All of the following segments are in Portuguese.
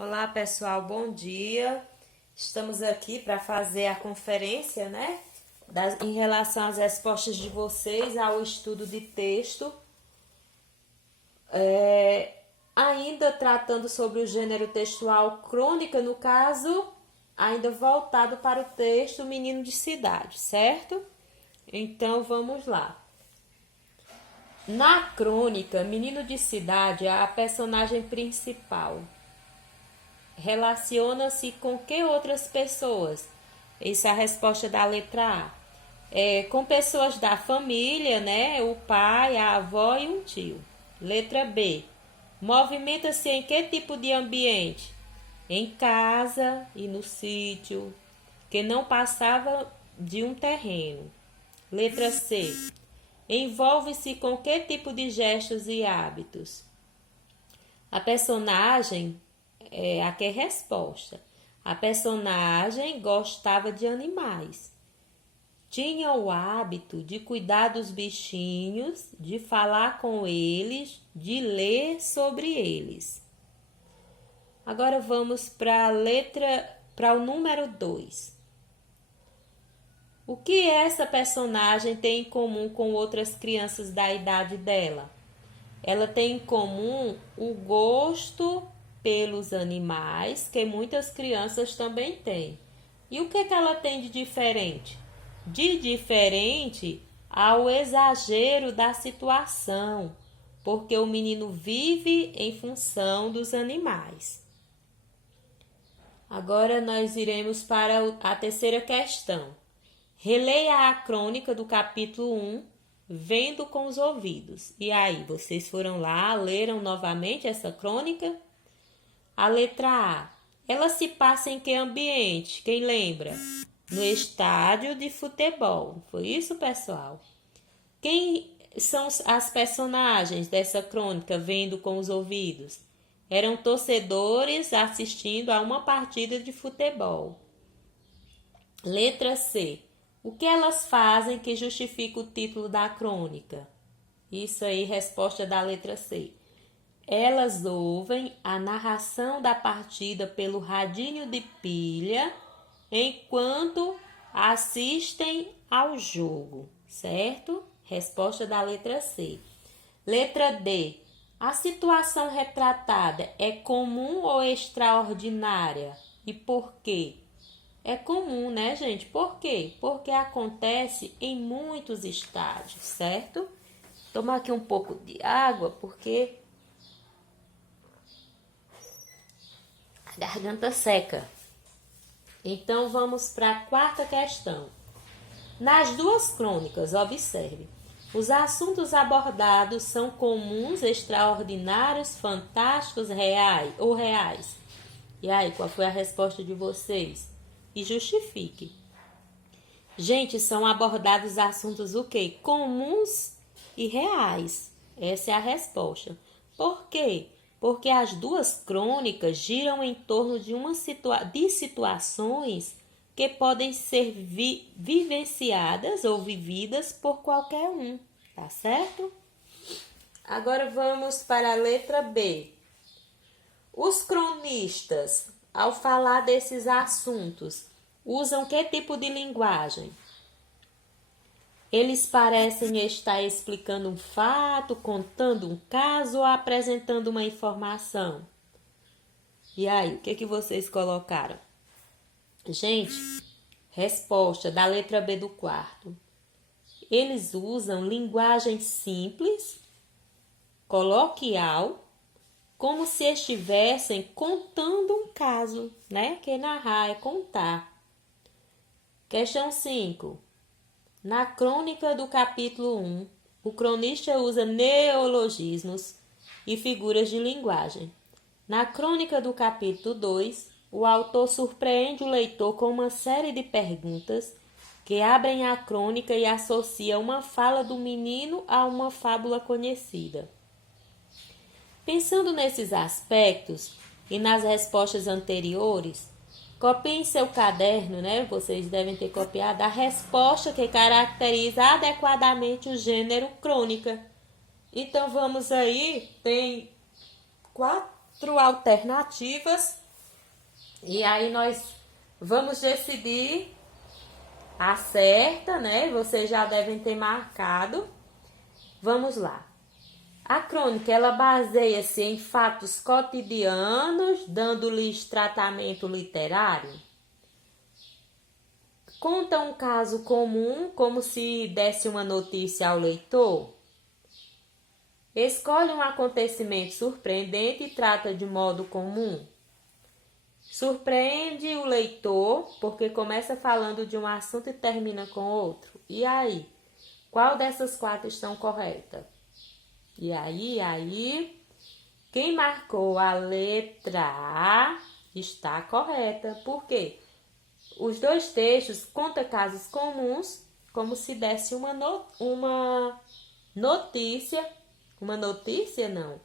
Olá pessoal, bom dia. Estamos aqui para fazer a conferência, né? Em relação às respostas de vocês ao estudo de texto. Ainda tratando sobre o gênero textual crônica, no caso, ainda voltado para o texto Menino de Cidade, certo? Então vamos lá. Na crônica, Menino de Cidade é a personagem principal. Relaciona-se com que outras pessoas? Essa é a resposta da letra A. Com pessoas da família, né? O pai, a avó e um tio. Letra B. Movimenta-se em que tipo de ambiente? Em casa e no sítio, que não passava de um terreno. Letra C. Envolve-se com que tipo de gestos e hábitos? A personagem aqui é resposta. A personagem gostava de animais. Tinha o hábito de cuidar dos bichinhos, de falar com eles, de ler sobre eles. Agora vamos para o número 2. O que essa personagem tem em comum com outras crianças da idade dela? Ela tem em comum o gosto pelos animais, que muitas crianças também têm. E o que ela tem de diferente? De diferente ao exagero da situação, porque o menino vive em função dos animais. Agora nós iremos para a terceira questão. Releia a crônica do capítulo 1, Vendo com os ouvidos. E aí, vocês foram lá, leram novamente essa crônica? A letra A. Ela se passa em que ambiente? Quem lembra? No estádio de futebol. Foi isso, pessoal? Quem são as personagens dessa crônica, Vendo com os ouvidos? Eram torcedores assistindo a uma partida de futebol. Letra C. O que elas fazem que justifica o título da crônica? Isso aí, resposta da letra C. Elas ouvem a narração da partida pelo radinho de pilha enquanto assistem ao jogo, certo? Resposta da letra C. Letra D. A situação retratada é comum ou extraordinária? E por quê? É comum, né, gente? Por quê? Porque acontece em muitos estádios, certo? Tomar aqui um pouco de água, porque a garganta seca. Então, vamos para a quarta questão. Nas duas crônicas, observe. Os assuntos abordados são comuns, extraordinários, fantásticos, reais? E aí, qual foi a resposta de vocês? E justifique. Gente, são abordados assuntos o quê? Comuns e reais. Essa é a resposta. Por quê? Porque as duas crônicas giram em torno de situações que podem ser vivenciadas ou vividas por qualquer um, tá certo? Agora vamos para a letra B. Os cronistas, ao falar desses assuntos, usam que tipo de linguagem? Eles parecem estar explicando um fato, contando um caso ou apresentando uma informação? E aí, o que vocês colocaram? Gente, resposta da letra B do quarto. Eles usam linguagem simples, coloquial, como se estivessem contando um caso, né? Que narrar é contar. Questão 5. Na crônica do capítulo 1, o cronista usa neologismos e figuras de linguagem. Na crônica do capítulo 2, o autor surpreende o leitor com uma série de perguntas que abrem a crônica e associam uma fala do menino a uma fábula conhecida. Pensando nesses aspectos e nas respostas anteriores, copiem em seu caderno, né? Vocês devem ter copiado a resposta que caracteriza adequadamente o gênero crônica. Então, vamos aí, tem 4 alternativas E aí nós vamos decidir a certa, né? Vocês já devem ter marcado. Vamos lá. A crônica, ela baseia-se em fatos cotidianos, dando-lhes tratamento literário. Conta um caso comum, como se desse uma notícia ao leitor. Escolhe um acontecimento surpreendente e trata de modo comum. Surpreende o leitor, porque começa falando de um assunto e termina com outro. E aí? Qual dessas 4 estão corretas? E aí, quem marcou a letra A está correta. Por quê? Os 2 textos contam casos comuns, como se desse uma notícia. Uma notícia, não.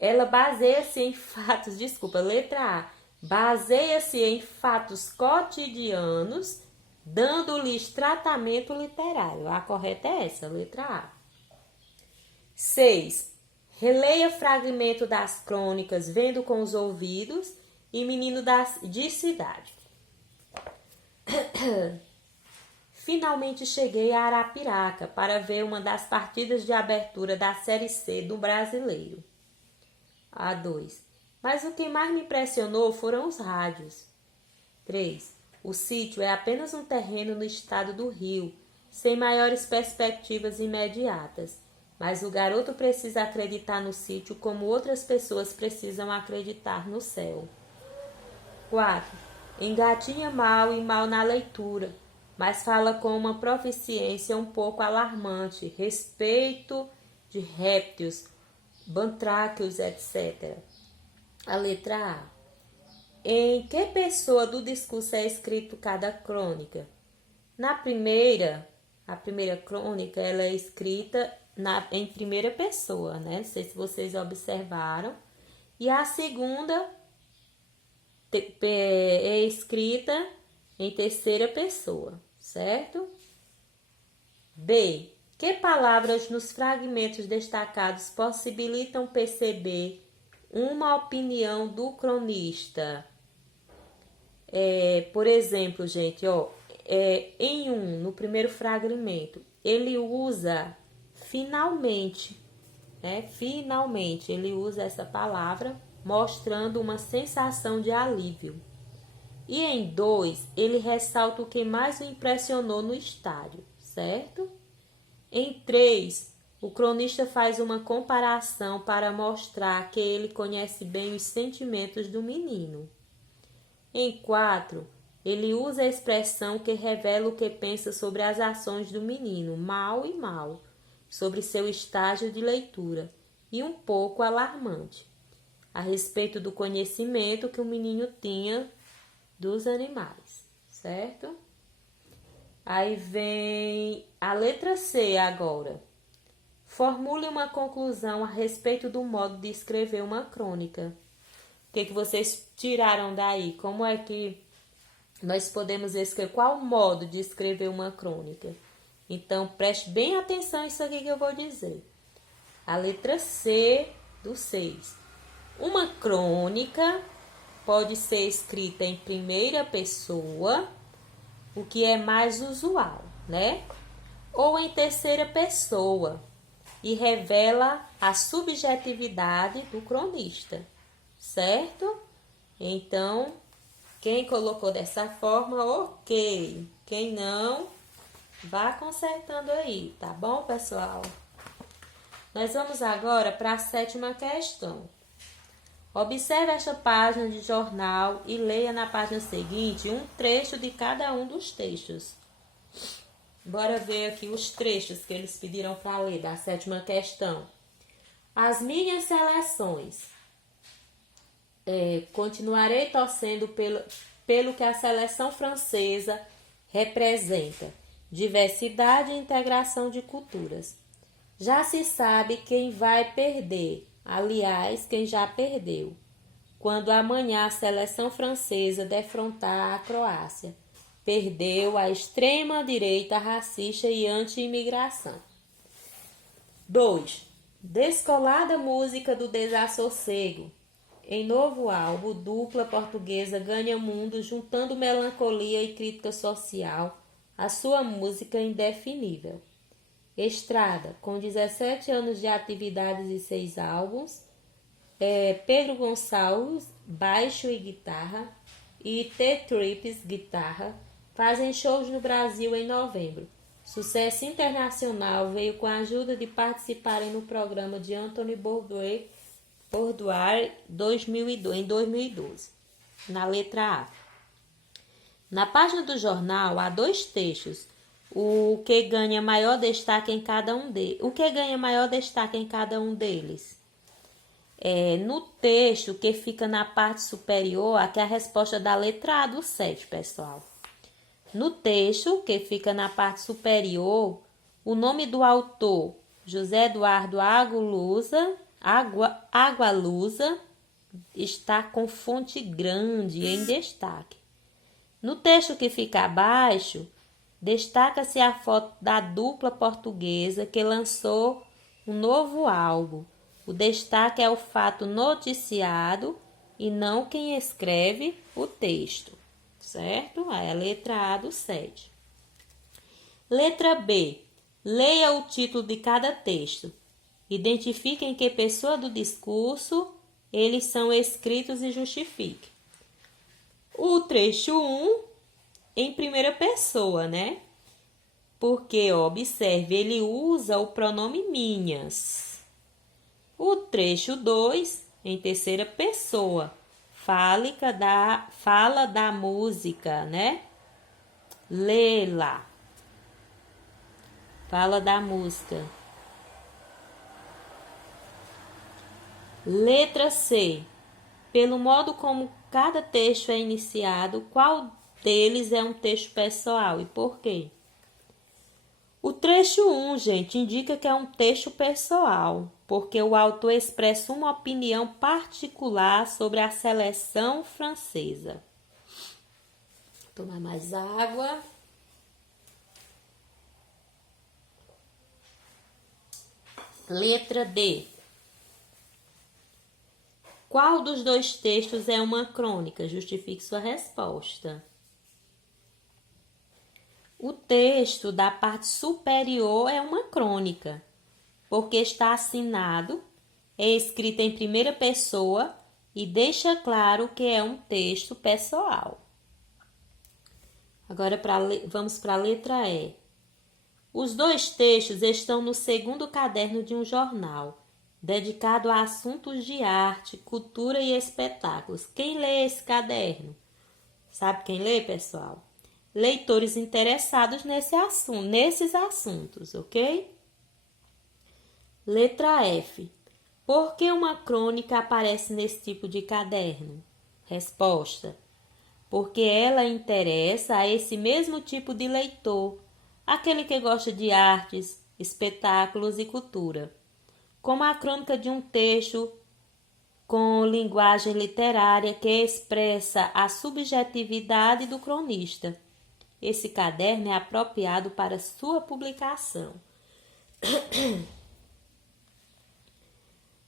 Ela baseia-se em fatos, letra A. Baseia-se em fatos cotidianos, dando-lhes tratamento literário. A correta é essa, letra A. 6. Releia fragmento das crônicas, vendo com os ouvidos, e menino de cidade. Finalmente cheguei a Arapiraca para ver uma das partidas de abertura da Série C do Brasileiro. A2. Mas o que mais me impressionou foram os rádios. 3. O sítio é apenas um terreno no estado do Rio, sem maiores perspectivas imediatas. Mas o garoto precisa acreditar no sítio como outras pessoas precisam acreditar no céu. 4. Engatinha mal e mal na leitura, mas fala com uma proficiência um pouco alarmante, respeito de répteis, bantráquios, etc. A letra A. Em que pessoa do discurso é escrito cada crônica? A primeira crônica, ela é escrita em primeira pessoa, né? Não sei se vocês observaram. E a segunda é escrita em terceira pessoa, certo? B. Que palavras nos fragmentos destacados possibilitam perceber uma opinião do cronista? Por exemplo, gente, no primeiro fragmento, ele usa finalmente, né? Finalmente, ele usa essa palavra, mostrando uma sensação de alívio. E em 2, ele ressalta o que mais o impressionou no estádio, certo? Em 3, o cronista faz uma comparação para mostrar que ele conhece bem os sentimentos do menino. Em 4, ele usa a expressão que revela o que pensa sobre as ações do menino, mal e mal, sobre seu estágio de leitura, e um pouco alarmante, a respeito do conhecimento que o menino tinha dos animais, certo? Aí vem a letra C agora. Formule uma conclusão a respeito do modo de escrever uma crônica. O que vocês tiraram daí? Como é que nós podemos escrever? Qual o modo de escrever uma crônica? Então, preste bem atenção nisso aqui que eu vou dizer. A letra C do 6. Uma crônica pode ser escrita em primeira pessoa, o que é mais usual, né? Ou em terceira pessoa, e revela a subjetividade do cronista, certo? Então, quem colocou dessa forma, ok. Quem não, vá consertando aí, tá bom, pessoal? Nós vamos agora para a 7ª questão. Observe esta página de jornal e leia na página seguinte um trecho de cada um dos textos. Bora ver aqui os trechos que eles pediram para ler da 7ª questão. As minhas seleções. Continuarei torcendo pelo que a seleção francesa representa. Diversidade e integração de culturas. Já se sabe quem vai perder. Aliás, quem já perdeu, quando amanhã a seleção francesa defrontar a Croácia. Perdeu a extrema-direita racista e anti-imigração. 2. Descolada música do desassossego. Em novo álbum, dupla portuguesa ganha mundo juntando melancolia e crítica social à sua música indefinível. Estrada, com 17 anos de atividades e 6 álbuns, Pedro Gonçalves, baixo e guitarra, e T-Trips, guitarra, fazem shows no Brasil em novembro. Sucesso internacional veio com a ajuda de participarem no programa de Anthony Bourdain em 2012. Na letra A. Na página do jornal há 2 textos. O que ganha maior destaque em cada um deles? No texto que fica na parte superior, aqui é a resposta da letra A do 7, pessoal. No texto que fica na parte superior, o nome do autor, José Eduardo Agualusa, está com fonte grande em destaque. No texto que fica abaixo, destaca-se a foto da dupla portuguesa que lançou um novo álbum. O destaque é o fato noticiado e não quem escreve o texto, certo? É a letra A do 7. Letra B. Leia o título de cada texto. Identifique em que pessoa do discurso eles são escritos e justifique. O trecho 1 em primeira pessoa, né? Porque, observe, ele usa o pronome minhas. O trecho 2, em terceira pessoa, fala da música, né? Lê lá. Fala da música. Letra C. Pelo modo como cada texto é iniciado, qual deles é um texto pessoal e por quê? O trecho 1, gente, indica que é um texto pessoal, porque o autor expressa uma opinião particular sobre a seleção francesa. Vou tomar mais água. Letra D. Qual dos 2 textos é uma crônica? Justifique sua resposta. O texto da parte superior é uma crônica, porque está assinado, é escrito em primeira pessoa e deixa claro que é um texto pessoal. Agora vamos para a letra E. Os 2 textos estão no segundo caderno de um jornal, dedicado a assuntos de arte, cultura e espetáculos. Quem lê esse caderno? Sabe quem lê, pessoal? Leitores interessados nesses assuntos, ok? Letra F. Por que uma crônica aparece nesse tipo de caderno? Resposta. Porque ela interessa a esse mesmo tipo de leitor, aquele que gosta de artes, espetáculos e cultura. Como a crônica de um texto com linguagem literária que expressa a subjetividade do cronista. Esse caderno é apropriado para sua publicação.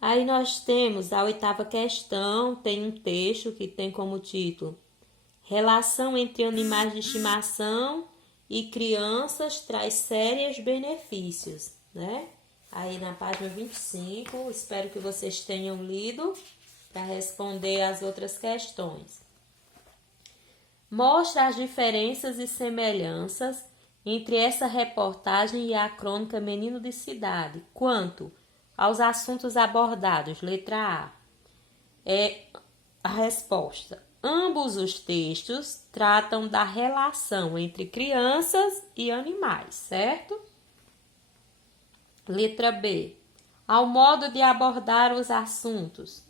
Aí nós temos a 8ª questão, tem um texto que tem como título Relação entre animais de estimação e crianças traz sérios benefícios, né? Aí na página 25, espero que vocês tenham lido para responder as outras questões. Mostra as diferenças e semelhanças entre essa reportagem e a crônica Menino de Cidade, quanto aos assuntos abordados. Letra A. É a resposta. Ambos os textos tratam da relação entre crianças e animais, certo? Letra B. Ao modo de abordar os assuntos.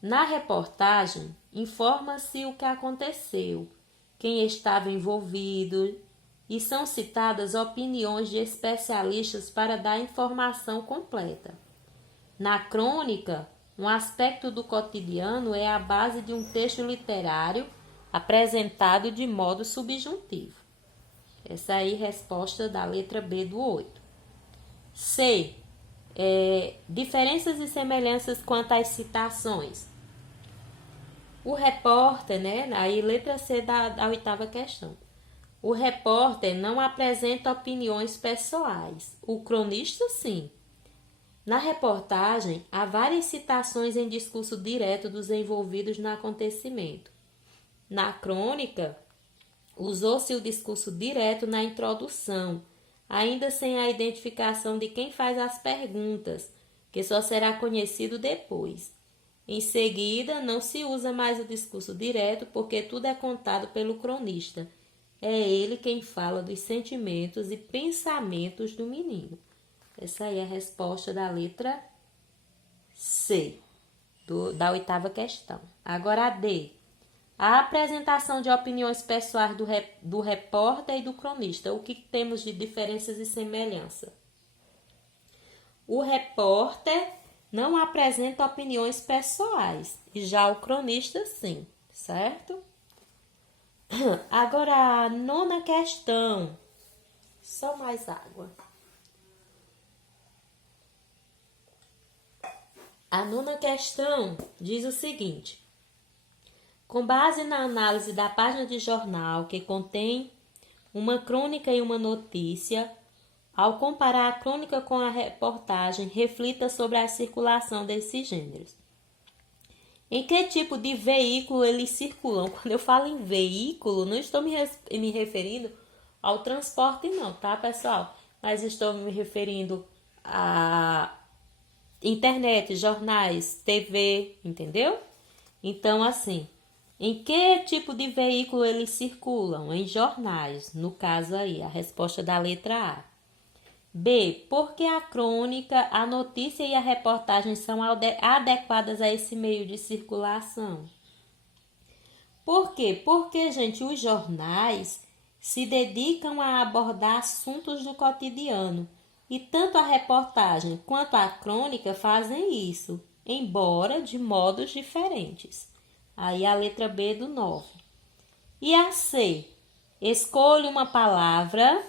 Na reportagem, informa-se o que aconteceu, quem estava envolvido e são citadas opiniões de especialistas para dar informação completa. Na crônica, um aspecto do cotidiano é a base de um texto literário apresentado de modo subjuntivo. Essa aí é a resposta da letra B do 8. C. Diferenças e semelhanças quanto às citações. O repórter, né? Aí letra C da oitava questão. O repórter não apresenta opiniões pessoais. O cronista, sim. Na reportagem, há várias citações em discurso direto dos envolvidos no acontecimento. Na crônica, usou-se o discurso direto na introdução, ainda sem a identificação de quem faz as perguntas, que só será conhecido depois. Em seguida, não se usa mais o discurso direto, porque tudo é contado pelo cronista. É ele quem fala dos sentimentos e pensamentos do menino. Essa aí é a resposta da letra C, da oitava questão. Agora a D. A apresentação de opiniões pessoais do repórter e do cronista. O que temos de diferenças e semelhança? O repórter não apresenta opiniões pessoais, e já o cronista sim, certo? Agora a nona questão. Só mais água. A nona questão diz o seguinte: com base na análise da página de jornal que contém uma crônica e uma notícia, ao comparar a crônica com a reportagem, reflita sobre a circulação desses gêneros. Em que tipo de veículo eles circulam? Quando eu falo em veículo, não estou me referindo ao transporte não, tá, pessoal? Mas estou me referindo a internet, jornais, TV, entendeu? Então, assim, em que tipo de veículo eles circulam? Em jornais, no caso aí, a resposta da letra A. B. Porque a crônica, a notícia e a reportagem são adequadas a esse meio de circulação. Por quê? Porque, gente, os jornais se dedicam a abordar assuntos do cotidiano. E tanto a reportagem quanto a crônica fazem isso, embora de modos diferentes. Aí a letra B do 9. E a C? Escolha uma palavra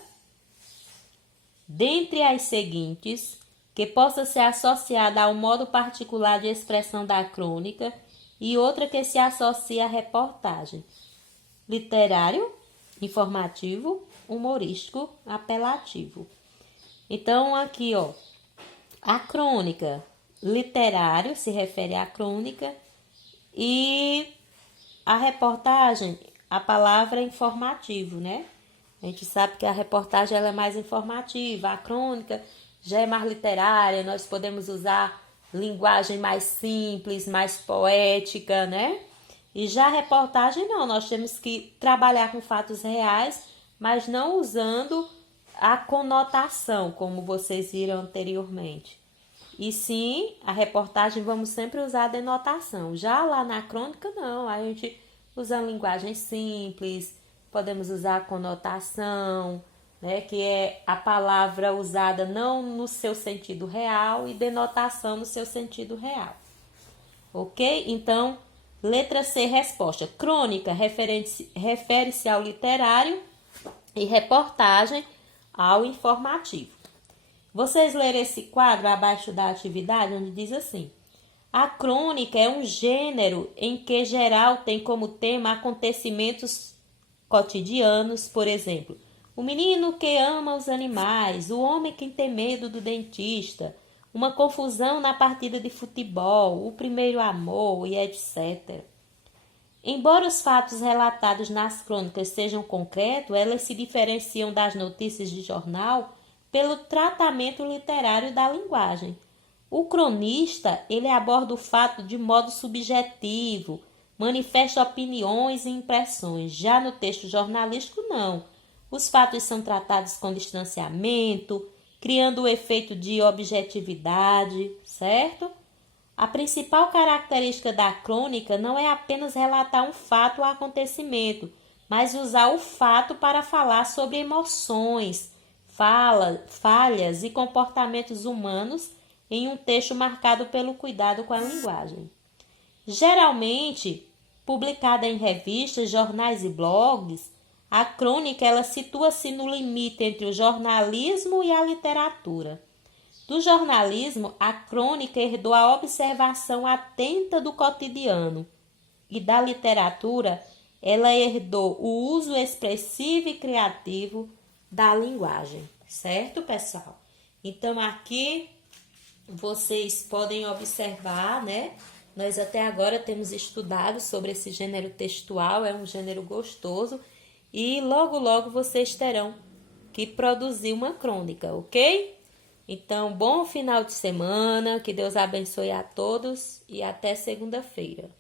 dentre as seguintes que possa ser associada ao modo particular de expressão da crônica e outra que se associe à reportagem. Literário, informativo, humorístico, apelativo. Então, aqui, ó, a crônica, literário, se refere à crônica, e a reportagem, a palavra é informativo, né? A gente sabe que a reportagem ela é mais informativa, a crônica já é mais literária, nós podemos usar linguagem mais simples, mais poética, né? E já a reportagem não, nós temos que trabalhar com fatos reais, mas não usando a conotação, como vocês viram anteriormente. E sim, a reportagem vamos sempre usar a denotação. Já lá na crônica, não. A gente usa linguagem simples, podemos usar a conotação, né, que é a palavra usada não no seu sentido real e denotação no seu sentido real. Ok? Então, letra C, resposta. Crônica refere-se ao literário e reportagem ao informativo. Vocês leram esse quadro abaixo da atividade, onde diz assim: a crônica é um gênero em que geral tem como tema acontecimentos cotidianos, por exemplo, o menino que ama os animais, o homem que tem medo do dentista, uma confusão na partida de futebol, o primeiro amor e etc. Embora os fatos relatados nas crônicas sejam concretos, elas se diferenciam das notícias de jornal pelo tratamento literário da linguagem. O cronista, ele aborda o fato de modo subjetivo, manifesta opiniões e impressões. Já no texto jornalístico, não. Os fatos são tratados com distanciamento, criando o efeito de objetividade, certo? A principal característica da crônica não é apenas relatar um fato ou acontecimento, mas usar o fato para falar sobre emoções, falhas e comportamentos humanos em um texto marcado pelo cuidado com a linguagem. Geralmente, publicada em revistas, jornais e blogs, a crônica ela situa-se no limite entre o jornalismo e a literatura. Do jornalismo, a crônica herdou a observação atenta do cotidiano, e da literatura, ela herdou o uso expressivo e criativo da linguagem, certo, pessoal? Então, aqui vocês podem observar, né? Nós até agora temos estudado sobre esse gênero textual, é um gênero gostoso e logo vocês terão que produzir uma crônica, ok? Então, bom final de semana, que Deus abençoe a todos e até segunda-feira.